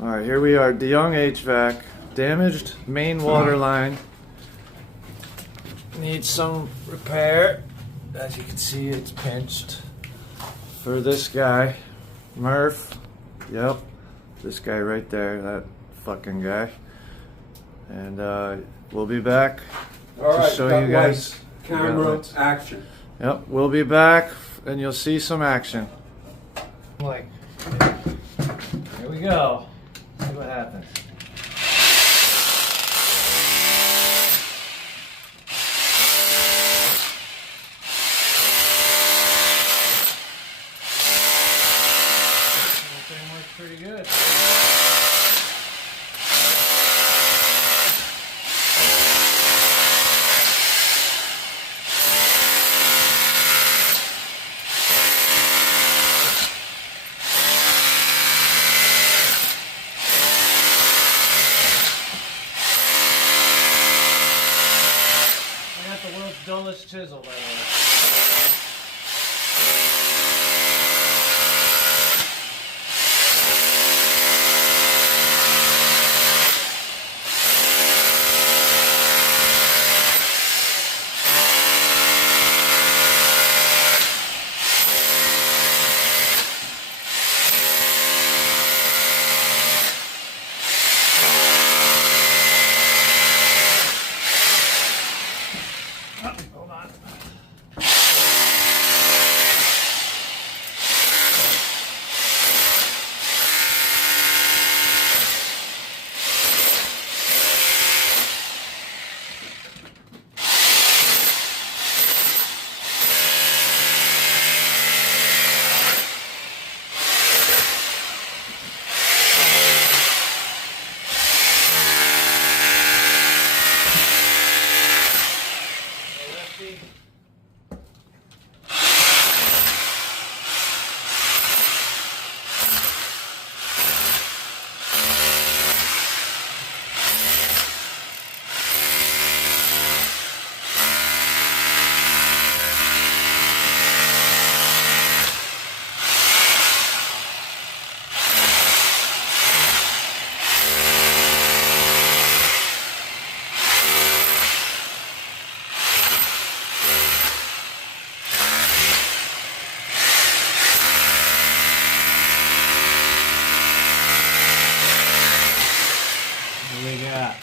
Alright, here we are, DeYoung HVAC, damaged main water line. Needs some repair. As you can see, it's pinched. For this guy, Murph, yep, this guy right there, that fucking guy. And we'll be back to show you guys. Camera, action. Yep, we'll be back and you'll see some action. Like, here we go. See what happens. Everything works pretty good. The world's dullest chisel, by the way. Hold on. What we got?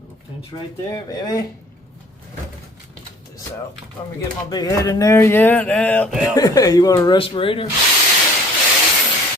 Little pinch right there, baby. Get this out. Let me get my big head in there. Yeah. You want a respirator?